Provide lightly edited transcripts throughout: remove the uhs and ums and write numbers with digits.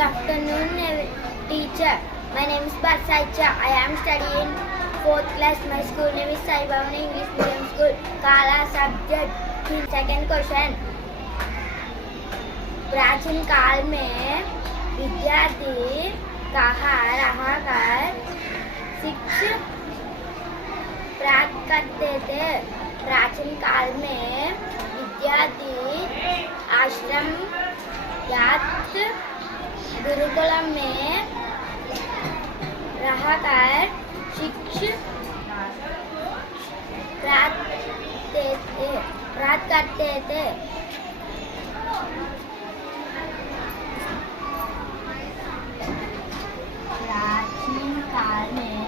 afternoon, teacher. My name is Barsaicha. I am studying 4th class. My school name is Sai Bhavana English Medium School. Kala subject. Second question. प्राचीन काल में विद्यार्थी कहाँ रहा कर शिक्षा प्राप्त करते थे? प्राचीन काल में विद्यार्थी आश्रम या गुरुकुलम में रहकर शिक्षा प्राप्त करते थे। प्राचीन काल में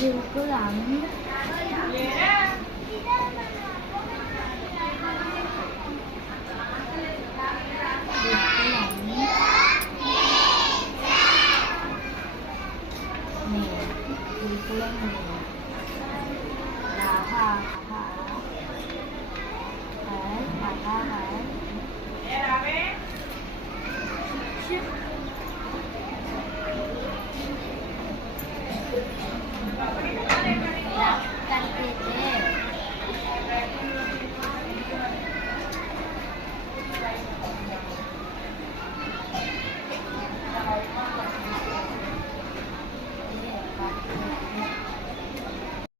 गुरुकुलम